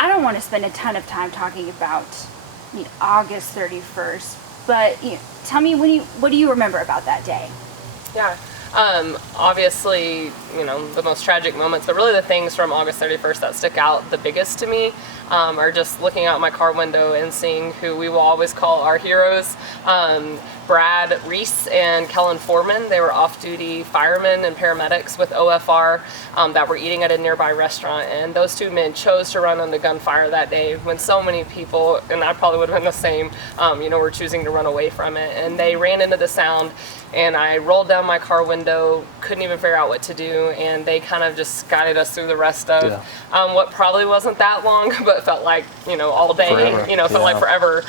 I don't want to spend a ton of time talking about August 31st, but tell me, what do you remember about that day? Yeah. Obviously, the most tragic moments, but really the things from August 31st that stick out the biggest to me are just looking out my car window and seeing who we will always call our heroes. Brad Reese and Kellen Foreman, they were off-duty firemen and paramedics with OFR that were eating at a nearby restaurant, and those two men chose to run on the gunfire that day when so many people, and I probably would have been the same, were choosing to run away from it. And they ran into the sound, and I rolled down my car window, couldn't even figure out what to do, and they kind of just guided us through the rest of what probably wasn't that long, but felt like, all day, forever. Felt like forever.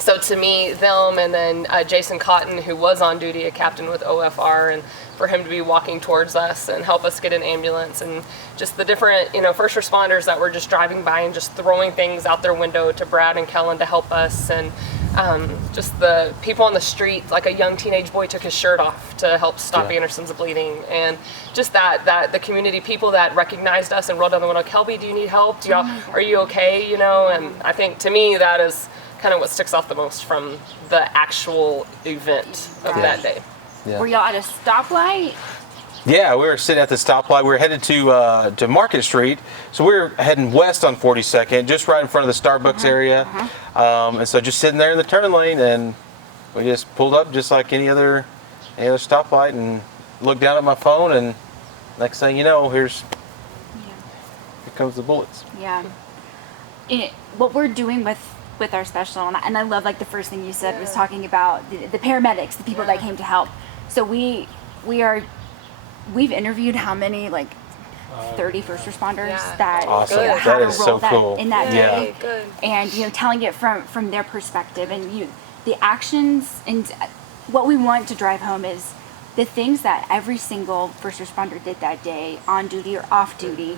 So to me, them, and then Jason Cotton, who was on duty, a captain with OFR, and for him to be walking towards us and help us get an ambulance, and just the different, first responders that were just driving by and just throwing things out their window to Brad and Kellen to help us, and just the people on the street, like a young teenage boy took his shirt off to help stop Anderson's bleeding, and just that the community people that recognized us and rolled down the window, Kelby, do you need help? Are you okay? And I think to me that is kind of what sticks out the most from the actual event of that day. Yeah. Were y'all at a stoplight? Yeah, we were sitting at the stoplight. We were headed to Market Street, so we were heading west on 42nd, just right in front of the Starbucks area. And so just sitting there in the turn lane, and we just pulled up just like any other stoplight, and looked down at my phone, and next thing you know, here comes the bullets. Yeah. What we're doing with our special, and I love like the first thing you said was talking about the paramedics, the people that came to help. So we've interviewed how many, like 30 first responders that awesome. had That is so cool. in that day, Good. and telling it from their perspective, and the actions, and what we want to drive home is the things that every single first responder did that day, on duty or off duty,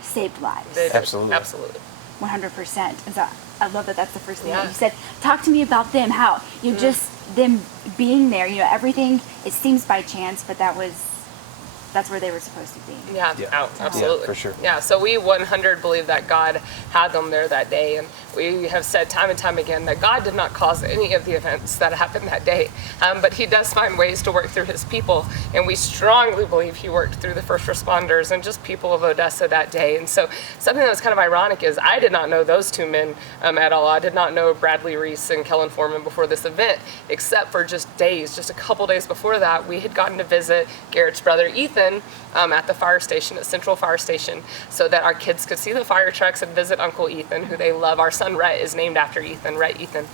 saved lives. Absolutely. 100%. And so I love that that's the first thing that you said. Talk to me about them, how just them being there, everything, it seems by chance, but that's where they were supposed to be. Yeah, absolutely. Yeah, for sure. Yeah, so we 100 believe that God had them there that day, and we have said time and time again that God did not cause any of the events that happened that day, but he does find ways to work through his people, and we strongly believe he worked through the first responders and just people of Odessa that day. And so something that was kind of ironic is I did not know those two men at all. I did not know Bradley Reese and Kellen Foreman before this event, except for just a couple days before that, we had gotten to visit Garrett's brother Ethan at the fire station, at Central Fire Station, so that our kids could see the fire trucks and visit Uncle Ethan, who they love. Our son Rhett is named after Ethan, Rhett Ethan.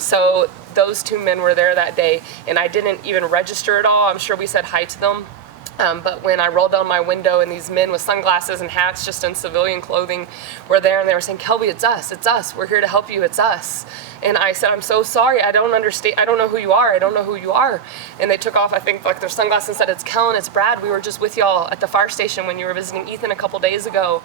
So those two men were there that day, and I didn't even register at all. I'm sure we said hi to them. But when I rolled down my window and these men with sunglasses and hats, just in civilian clothing, were there, and they were saying, Kelby, it's us, we're here to help you, it's us. And I said, I'm so sorry, I don't understand, I don't know who you are, And they took off, I think, like their sunglasses and said, it's Kellen, it's Brad, we were just with y'all at the fire station when you were visiting Ethan a couple days ago.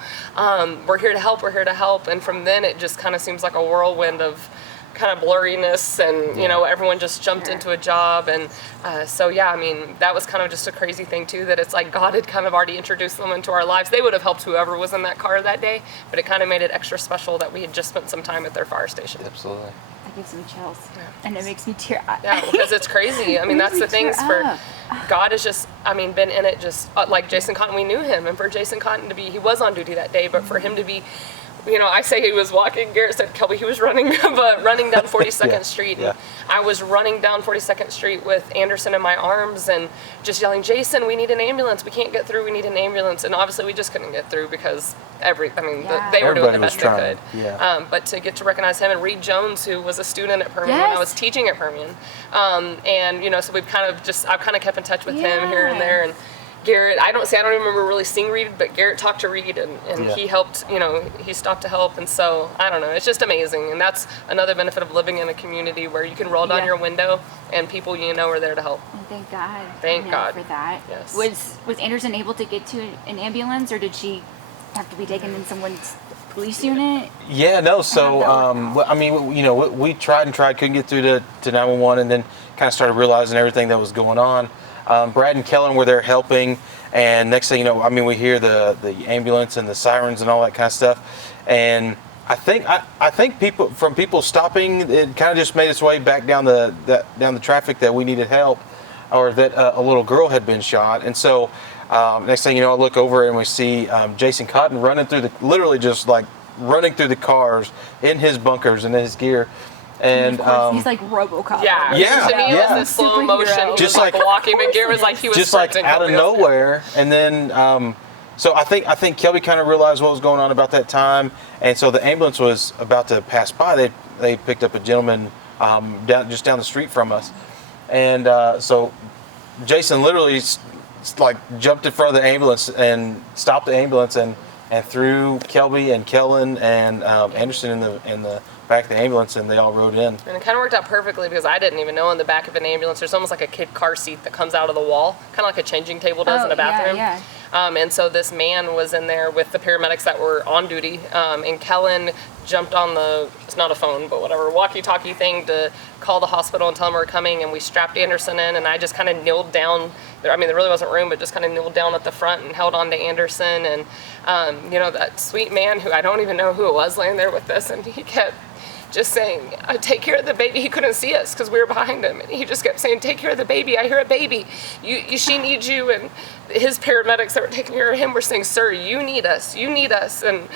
We're here to help. And from then it just kind of seems like a whirlwind of kind of blurriness, and everyone just jumped into a job, and that was kind of just a crazy thing too, that it's like God had kind of already introduced them into our lives. They would have helped whoever was in that car that day, but it kind of made it extra special that we had just spent some time at their fire station. Absolutely. That gives me chills, and it makes me tear. Yeah, because it's crazy. I mean, that's the things for God has just, been in it, just like Jason Cotton, we knew him, and for Jason Cotton to be, he was on duty that day, but for him to be, I say he was walking, Garrett said, Kelby, he was running down 42nd Street, and I was running down 42nd Street with Anderson in my arms and just yelling, Jason, we need an ambulance, we can't get through, we need an ambulance. And obviously we just couldn't get through because they were doing the best they could. Yeah. But to get to recognize him, and Reed Jones, who was a student at Permian when I was teaching at Permian. So we've I've kind of kept in touch with him here and there, and Garrett, I don't even remember really seeing Reed, but Garrett talked to Reed, and he helped, he stopped to help. And so, I don't know, it's just amazing. And that's another benefit of living in a community where you can roll down your window and people are there to help. And thank God. Thank God for that. Yes. Was Anderson able to get to an ambulance, or did she have to be taken in someone's police unit? Yeah, no. So, we tried, couldn't get through to 911, and then kind of started realizing everything that was going on. Brad and Kellen were there helping, And next thing you know, I mean, we hear the ambulance and the sirens and all that kind of stuff. And I think people stopping, it kind of just made its way back down the traffic that we needed help, or that a little girl had been shot. And so next thing you know, I look over and we see Jason Cotton running through literally just like running through the cars in his bunkers and in his gear. And Of course, he's like RoboCop. Yeah, Yeah, to me, yeah. it was this slow motion. Superhero. Just like walking, but it was like he was just like sprinting, out of helping us. nowhere. And then so I think Kelby kind of realized what was going on about that time, and so the ambulance was about to pass by. They picked up a gentleman just down the street from us, and so Jason literally like jumped in front of the ambulance and stopped the ambulance and threw Kelby and Kellen and Anderson in the back of the ambulance, and they all rode in. And it kind of worked out perfectly because I didn't even know in the back of an ambulance there's almost like a kid car seat that comes out of the wall, kind of like a changing table does in a bathroom. Yeah. And so this man was in there with the paramedics that were on duty, and Kellen jumped on it's not a phone, but whatever, walkie-talkie thing to call the hospital and tell them we're coming, and we strapped Anderson in, and I just kind of kneeled down. I mean, there really wasn't room, but just kind of kneeled down at the front and held on to Anderson, and that sweet man who I don't even know who it was laying there with us, and he kept just saying, take care of the baby. He couldn't see us because we were behind him. And he just kept saying, take care of the baby. I hear a baby. She needs you. And his paramedics that were taking care of him were saying, sir, you need us. You need us. And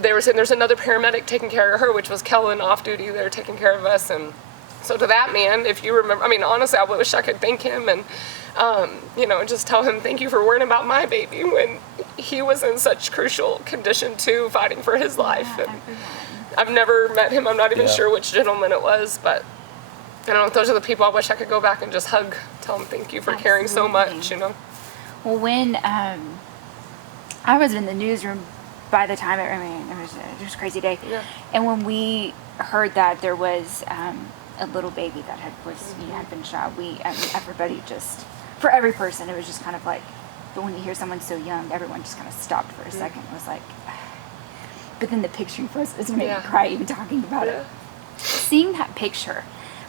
they were saying there's another paramedic taking care of her, which was Kellen off duty. They were taking care of us. And so to that man, if you remember, I mean, honestly, I wish I could thank him and, just tell him thank you for worrying about my baby when he was in such crucial condition too, fighting for his life. And I've never met him. I'm not even sure which gentleman it was, but I don't know. Those are the people I wish I could go back and just hug, tell them thank you for caring so much, Well, when I was in the newsroom by the time, it was a crazy day. Yeah. And when we heard that there was a little baby that had been shot, everybody just, for every person, it was just kind of like, but when you hear someone so young, everyone just kind of stopped for a second and was like, but then the picture for us is made me cry even talking about it. Seeing that picture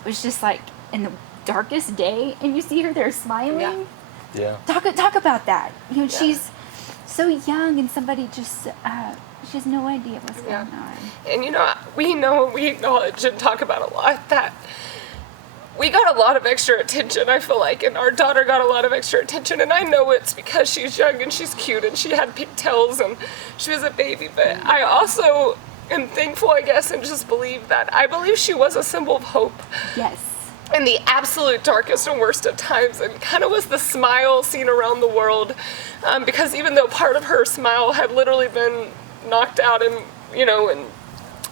was just like in the darkest day, and you see her there smiling. Yeah. Talk about that. She's so young, and somebody just she has no idea what's going on. And we acknowledge and talk about a lot that we got a lot of extra attention, I feel like, and our daughter got a lot of extra attention, and I know it's because she's young and she's cute and she had pigtails and she was a baby, but I also am thankful, I guess, and just believe she was a symbol of hope. Yes. In the absolute darkest and worst of times, and kind of was the smile seen around the world, because even though part of her smile had literally been knocked out and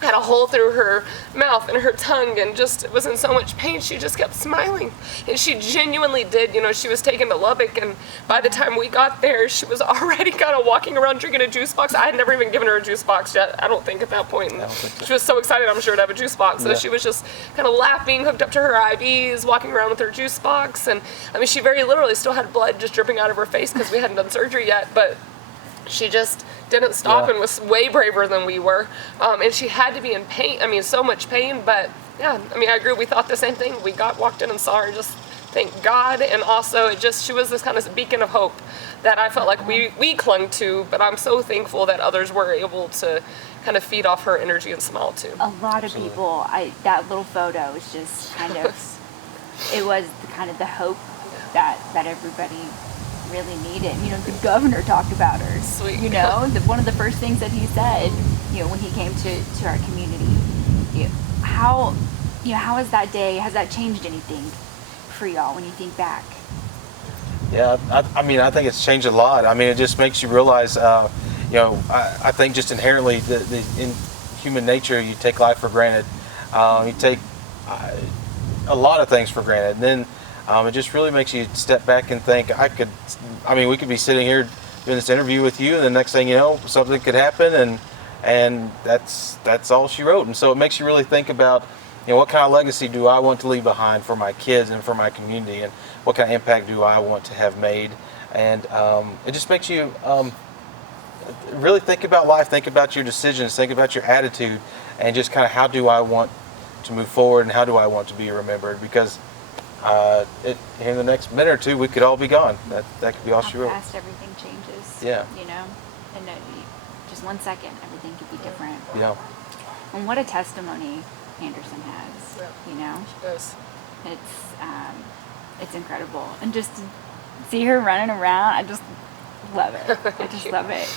had a hole through her mouth and her tongue and just was in so much pain, she just kept smiling. And she genuinely did. She was taken to Lubbock, and by the time we got there, she was already kind of walking around drinking a juice box. I had never even given her a juice box yet, I don't think, at that point. And she was so excited, I'm sure, to have a juice box. So she was just kind of laughing, hooked up to her IVs, walking around with her juice box. And I mean, she very literally still had blood just dripping out of her face because we hadn't done surgery yet, but she just didn't stop and was way braver than we were. And she had to be in pain. I mean, so much pain, but I agree. We thought the same thing. We walked in and saw her and just thank God. And also she was this kind of beacon of hope that I felt like we clung to, but I'm so thankful that others were able to kind of feed off her energy and smile too. A lot of people, that little photo was just kind of, it was kind of the hope that everybody really needed. The governor talked about her. Sweet. One of the first things that he said, when he came to our community. How has that day, has that changed anything for y'all when you think back? Yeah, I think it's changed a lot. I mean, it just makes you realize, I think just inherently in human nature, you take life for granted. You take a lot of things for granted. And then it just really makes you step back and think, we could be sitting here doing this interview with you, and the next thing you know, something could happen, and that's all she wrote. And so it makes you really think about, what kind of legacy do I want to leave behind for my kids and for my community, and what kind of impact do I want to have made? And it just makes you really think about life, think about your decisions, think about your attitude, and just kind of how do I want to move forward, and how do I want to be remembered? Because here in the next minute or two, we could all be gone. That could be all she How wrote. fast everything changes. Yeah. You know, and just 1 second, everything could be different. Yeah. And what a testimony Anderson has. Yeah. You know, Yes. it's incredible, and just to see her running around, I just love it. I just love it.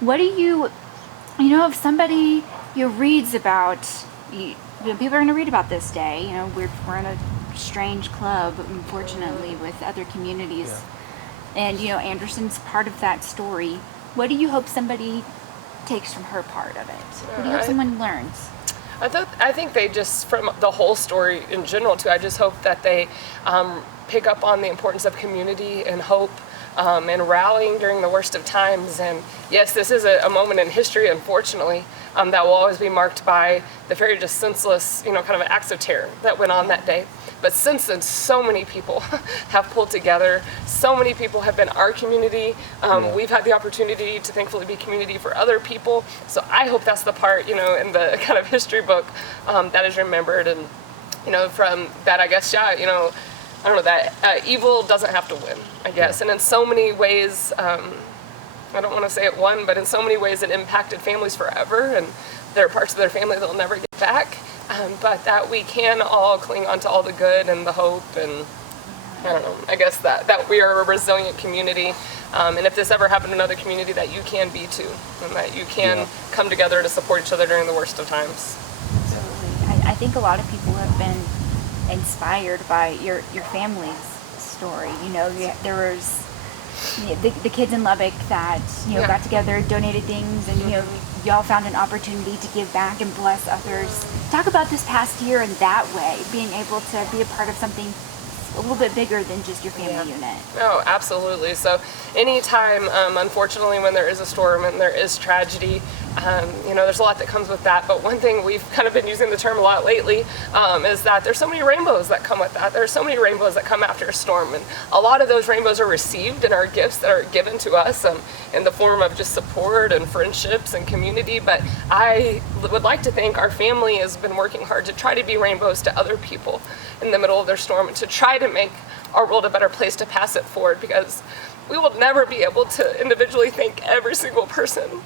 What do you know, if somebody reads about people are going to read about this day. You know, we're in a strange club, unfortunately, with other communities, and Anderson's part of that story. What do you hope somebody takes from her part of it? What do you hope someone learns? I think they just, from the whole story in general too, I just hope that they pick up on the importance of community and hope, and rallying during the worst of times. And yes, this is a moment in history, unfortunately, that will always be marked by the very just senseless, kind of acts of terror that went on that day. But since then, so many people have pulled together. So many people have been our community. We've had the opportunity to thankfully be community for other people. So I hope that's the part, in the kind of history book that is remembered. And, from that, I guess, I don't know, that evil doesn't have to win, I guess. And in so many ways, I don't want to say it won, but in so many ways it impacted families forever. And there are parts of their family they'll never get back. But that we can all cling on to all the good and the hope, and I don't know, I guess that we are a resilient community. And if this ever happened in another community, that you can be too, and that you can come together to support each other during the worst of times. Absolutely. I think a lot of people have been inspired by your family's story. There was the kids in Lubbock that got together, donated things, and y'all found an opportunity to give back and bless others. Talk about this past year in that way, being able to be a part of something a little bit bigger than just your family unit. Oh, absolutely. So anytime, unfortunately, when there is a storm and there is tragedy, there's a lot that comes with that. But one thing we've kind of been using the term a lot lately is that there's so many rainbows that come with that. There's so many rainbows that come after a storm. And a lot of those rainbows are received and are gifts that are given to us in the form of just support and friendships and community. But I would like to think our family has been working hard to try to be rainbows to other people in the middle of their storm, and to try to make our world a better place to pass it forward, because we will never be able to individually thank every single person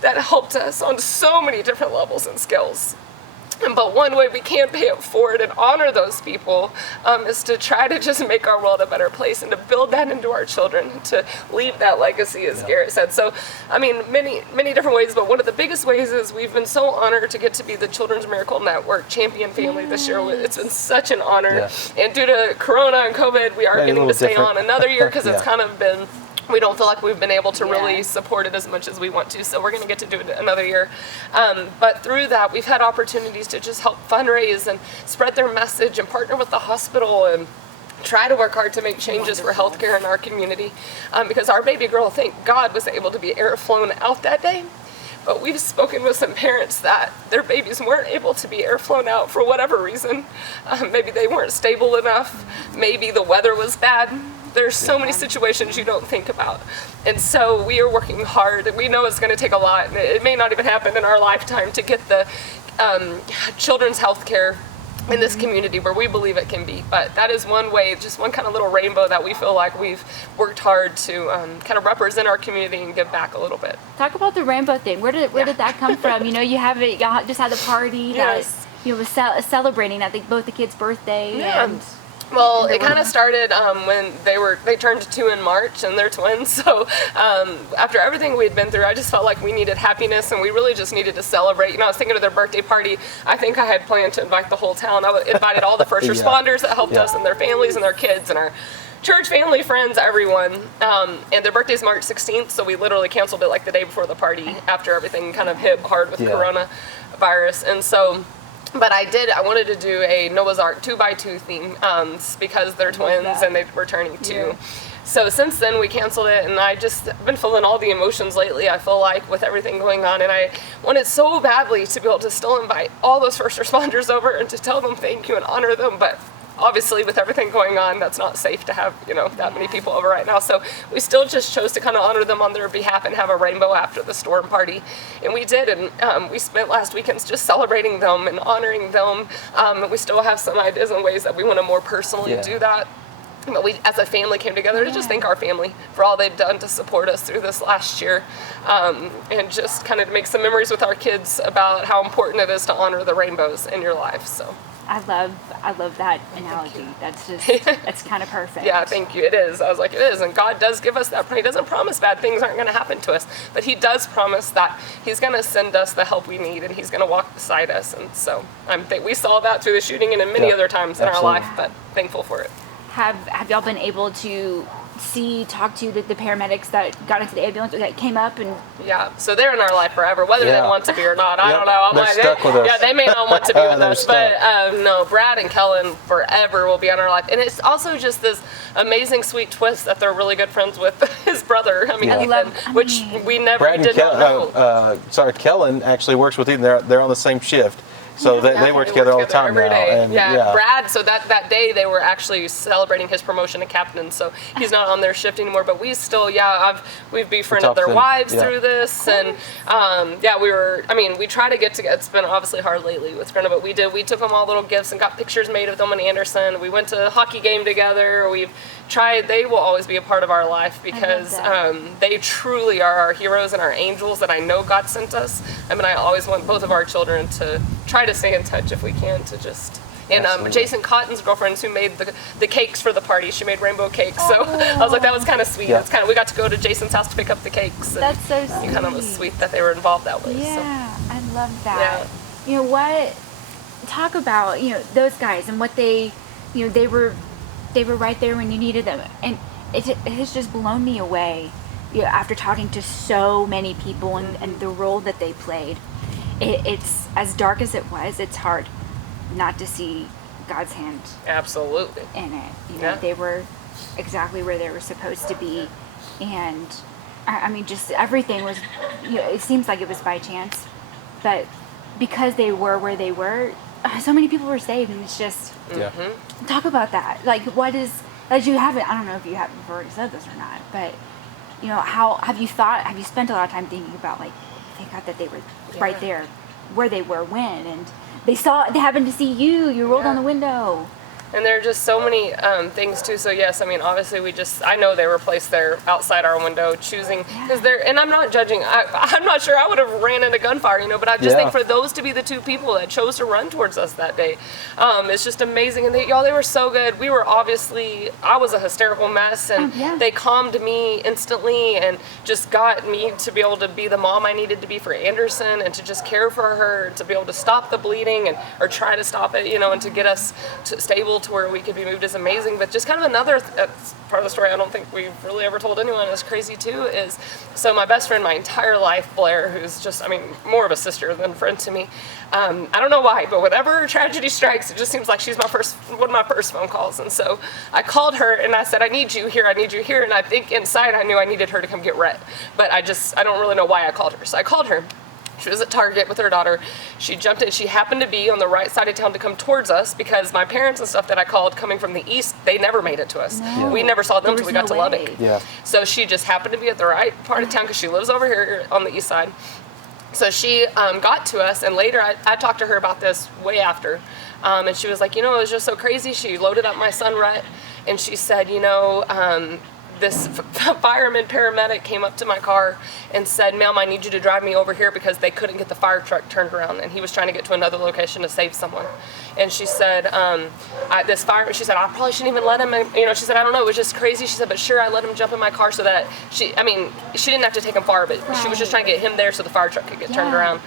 that helped us on so many different levels and scales. But one way we can pay it forward and honor those people is to try to just make our world a better place, and to build that into our children, to leave that legacy, as Garrett said. So, many different ways, but one of the biggest ways is we've been so honored to get to be the Children's Miracle Network champion family this year. It's been such an honor. And due to Corona and COVID, we are getting to stay on another year, because it's kind of been, we don't feel like we've been able to really support it as much as we want to, so we're going to get to do it another year. But through that, we've had opportunities to just help fundraise and spread their message and partner with the hospital and try to work hard to make changes for healthcare in our community. Because our baby girl, thank God, was able to be air flown out that day. But we've spoken with some parents that their babies weren't able to be air flown out for whatever reason. Maybe they weren't stable enough. Maybe the weather was bad. There's so many situations you don't think about. And so we are working hard. We know it's going to take a lot, and it may not even happen in our lifetime, to get the children's health care in this community where we believe it can be. But that is one way, just one kind of little rainbow that we feel like we've worked hard to kind of represent our community and give back a little bit. Talk about the rainbow thing. Where did that come from? Y'all just had a party that was celebrating, I think, both the kids' birthday and... Well, it kind of started when they turned 2 in March, and they're twins. So after everything we'd been through, I just felt like we needed happiness, and we really just needed to celebrate. I was thinking of their birthday party. I think I had planned to invite the whole town. I invited all the first responders that helped us, and their families and their kids and our church family, friends, everyone. And their birthday's March 16th, so we literally canceled it like the day before the party, after everything kind of hit hard with coronavirus. And so... But I wanted to do a Noah's Ark 2x2 theme because they're twins and they were turning 2. Yeah. So since then we canceled it, and I just been feeling all the emotions lately, I feel like, with everything going on. And I wanted so badly to be able to still invite all those first responders over and to tell them thank you and honor them. But obviously with everything going on, that's not safe to have, that many people over right now. So we still just chose to kind of honor them on their behalf and have a rainbow after the storm party. And we did, and we spent last weekends just celebrating them and honoring them. And we still have some ideas and ways that we want to more personally do that. But we, as a family, came together to just thank our family for all they've done to support us through this last year, and just kind of make some memories with our kids about how important it is to honor the rainbows in your life. So I love that analogy. That's just, that's kind of perfect. yeah, thank you. It is. I was like, it is. And God does give us that. He doesn't promise bad things aren't going to happen to us, but He does promise that He's going to send us the help we need, and He's going to walk beside us. And so we saw that through the shooting and in many other times in our life, but thankful for it. Have y'all been able to talk to the paramedics that got into the ambulance that came up and yeah, so they're in our life forever, whether they want to be or not. I don't know. I'm they're like, stuck with us. Yeah, they may not want to be with They're us, stuck. but no, Brad and Kellen forever will be on our life, and it's also just this amazing, sweet twist that they're really good friends with his brother. I mean, Ethan, which we never Brad and did not know. Kellen actually works with Ethan. They're on the same shift. So they work together all the time every now. day. And, Brad, so that day they were actually celebrating his promotion to captain, so he's not on their shift anymore, but we still, we've befriended their wives through this, and we try to get together. It's been obviously hard lately with Greta, but we took them all little gifts and got pictures made of them in Anderson. We went to a hockey game together. We've tried, they will always be a part of our life because they truly are our heroes and our angels that I know God sent us. I mean, I always want both of our children to try to stay in touch if we can, to just, and Jason Cotton's girlfriend who made the cakes for the party, she made rainbow cakes, so I was like, that was kind of sweet. It's kind of, we got to go to Jason's house to pick up the cakes. And that's so sweet. It kind of was sweet that they were involved that way. Yeah, so. I love that. You know what? Talk about those guys and what they were right there when you needed them, and it has just blown me away. After talking to so many people and the role that they played, it's as dark as it was. It's hard not to see God's hand. Absolutely. In it, they were exactly where they were supposed to be, and I mean, just everything was. It seems like it was by chance, but because they were where they were, so many people were saved, and it's just. Talk about that. Like, what is, as you haven't, I don't know if you have already said this or not, but, how have you spent a lot of time thinking about, like, thank God that they were right there where they were when, and they happened to see you rolled on the window. And there are just so many things too. So yes, I mean, obviously I know they were placed there outside our window choosing, because and I'm not judging, I'm not sure I would have ran into gunfire, but I just think for those to be the two people that chose to run towards us that day, it's just amazing. And they were so good. We were I was a hysterical mess, and they calmed me instantly and just got me to be able to be the mom I needed to be for Anderson, and to just care for her, and to be able to stop the bleeding or try to stop it, and to get us stable to where we could be moved is amazing. But just kind of another part of the story I don't think we've really ever told anyone is crazy too is, so my best friend my entire life, Blair, who's just, more of a sister than friend to me, I don't know why, but whenever tragedy strikes, it just seems like she's one of my first phone calls. And so I called her and I said, I need you here, and I think inside I knew I needed her to come get Rhett, but I don't really know why I called her. So I called her. She was at Target with her daughter. She jumped in. She happened to be on the right side of town to come towards us, because my parents and stuff that I called coming from the east, they never made it to us. No. We never saw them until we got to Lubbock. Yeah. So she just happened to be at the right part of town because she lives over here on the east side. So she got to us, and later I talked to her about this way after. And she was like, it was just so crazy. She loaded up my son, Rhett, and she said, this fireman paramedic came up to my car and said, ma'am, I need you to drive me over here, because they couldn't get the fire truck turned around, and he was trying to get to another location to save someone. And she said, she said, I probably shouldn't even let him, she said, I don't know, it was just crazy. She said, but sure, I let him jump in my car so that she didn't have to take him far, but she was just trying to get him there so the fire truck could get turned around.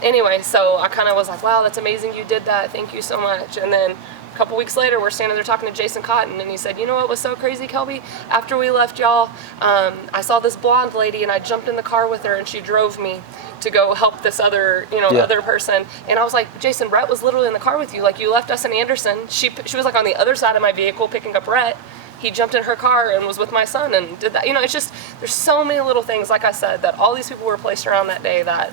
Anyway, so I kind of was like, wow, that's amazing you did that. Thank you so much. And then a couple weeks later, we're standing there talking to Jason Cotton, and he said, you know what was so crazy, Kelby? After we left y'all, I saw this blonde lady, and I jumped in the car with her, and she drove me to go help this other, other person. And I was like, Jason, Rhett was literally in the car with you. Like, you left us in Anderson. She was like on the other side of my vehicle picking up Rhett. He jumped in her car and was with my son and did that. It's just, there's so many little things, like I said, that all these people were placed around that day that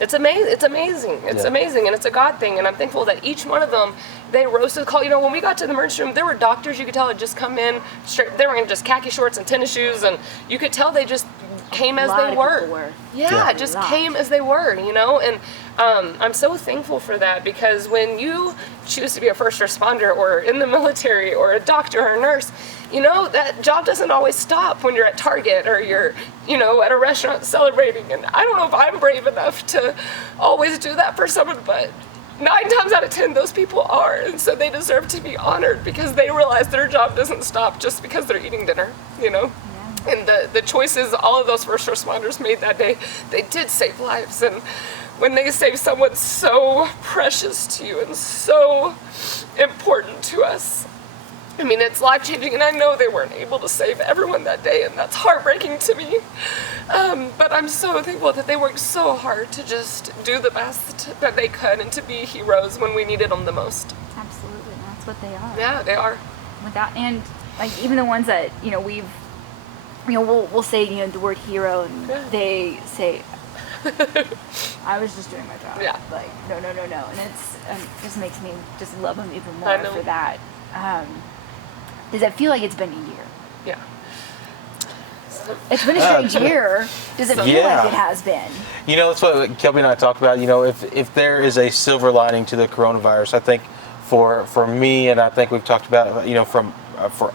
It's amazing. It's amazing. It's Yeah. amazing, and it's a God thing. And I'm thankful that each one of them, they rose to the call. You know, when we got to the emergency room, there were doctors you could tell had just come in straight. They were in just khaki shorts and tennis shoes, and you could tell they just came as lot they of were. people were. Yeah, Yeah. just A lot. came as they were. You know, and I'm so thankful for that, because when you choose to be a first responder or in the military or a doctor or a nurse, you know, that job doesn't always stop when you're at Target or you're, you know, at a restaurant celebrating. And I don't know if I'm brave enough to always do that for someone, but 9 times out of 10, those people are. And so they deserve to be honored, because they realize their job doesn't stop just because they're eating dinner, you know? And the choices all of those first responders made that day, they did save lives. And when they save someone so precious to you and so important to us, I mean, it's life-changing, and I know they weren't able to save everyone that day, and that's heartbreaking to me. But I'm so thankful that they worked so hard to just do the best that they could and to be heroes when we needed them the most. Absolutely, that's what they are. Yeah, they are. Without, and like even the ones that, you know, we've, you know, we'll say, you know, the word hero, and Yeah. they say, I was just doing my job. Yeah. Like, no, and it's just makes me just love them even I more know. for that. Does it feel like it's been a year? Yeah. It's been a strange year. Does it feel Yeah. like it has been? You know, that's what Kelby and I talked about. You know, if there is a silver lining to the coronavirus, I think for me, and I think we've talked about, you know, for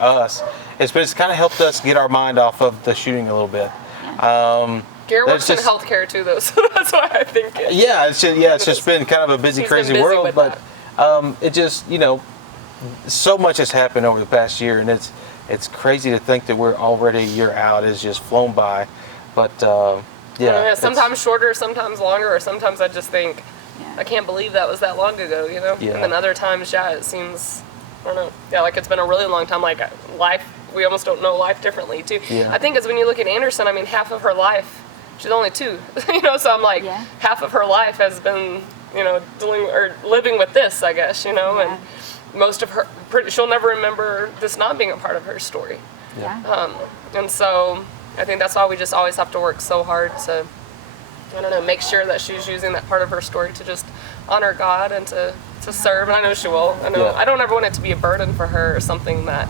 us, it's kind of helped us get our mind off of the shooting a little bit. Garrett works That's in just- healthcare too, though, so that's why I think it. Yeah, it's just been kind of a busy, He's been crazy busy world, with but it just, you know, so much has happened over the past year, and it's crazy to think that we're already a year out. It's just flown by, but yeah. it's- Sometimes shorter, sometimes longer, or sometimes I just think, Yeah. I can't believe that was that long ago, you know? Yeah. And then other times, yeah, it seems, I don't know, yeah, like it's been a really long time, like life, we almost don't know life differently too. Yeah. I think it's when you look at Anderson, I mean, half of her life, she's only 2, you know, so I'm like, Yeah. half of her life has been, you know, living with this, I guess, you know, Yeah. and most of her, she'll never remember this not being a part of her story. Yeah. And so I think that's why we just always have to work so hard to, I don't know, make sure that she's using that part of her story to just honor God and to serve. And I know she will. I know. Yeah. I don't ever want it to be a burden for her or something that,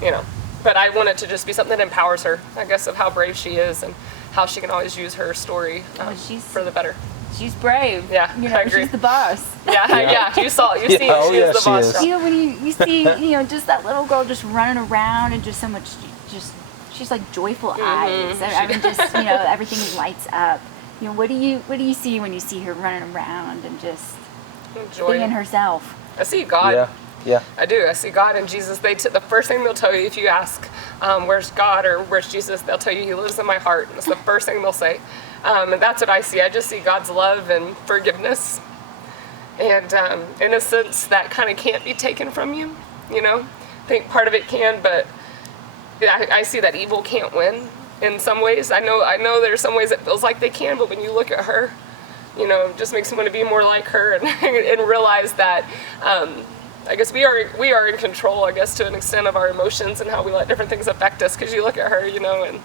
you know, but I want it to just be something that empowers her, I guess, of how brave she is and how she can always use her story she's- for the better. She's brave. Yeah, You know, I agree. she's the boss. Yeah, yeah. You saw, you Yeah, see, oh, she yeah, is the she boss. is. girl. You know, when you see, you know, just that little girl just running around and just so much, just, she's like joyful eyes. I mean, just, you know, everything lights up. You know, what do you see when you see her running around and just Joy. being herself? I see God. Yeah. I do. I see God and Jesus. The first thing they'll tell you if you ask, where's God or where's Jesus, they'll tell you He lives in my heart. That's the first thing they'll say. And that's what I see. I just see God's love and forgiveness. And in a sense, that kind of can't be taken from you, you know? I think part of it can, but I see that evil can't win in some ways. I know there's some ways it feels like they can, but when you look at her, you know, it just makes me want to be more like her and, and realize that I guess we are in control, I guess, to an extent of our emotions and how we let different things affect us. Because you look at her, you know, and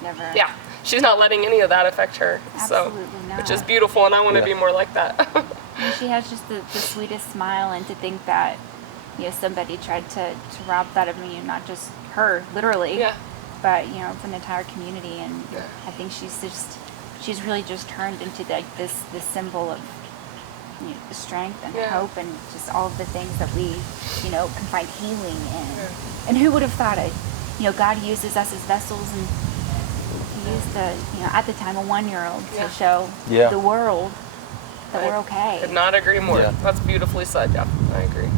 Never. yeah, she's not letting any of that affect her. Absolutely So, which is not. beautiful, and I want to Yeah. be more like that. And she has just the sweetest smile, and to think that, you know, somebody tried to rob that of me, and not just her, literally, Yeah. but, you know, it's an entire community. And Yeah. I think she's really just turned into like this symbol of, you know, strength and Yeah. hope, and just all of the things that we, you know, can find healing in. Yeah. And who would have thought it? You know, God uses us as vessels, and He used at the time, a 1-year-old Yeah. to show Yeah. the world that we're I okay. could not agree more. Yeah. That's beautifully said. Yeah, I agree.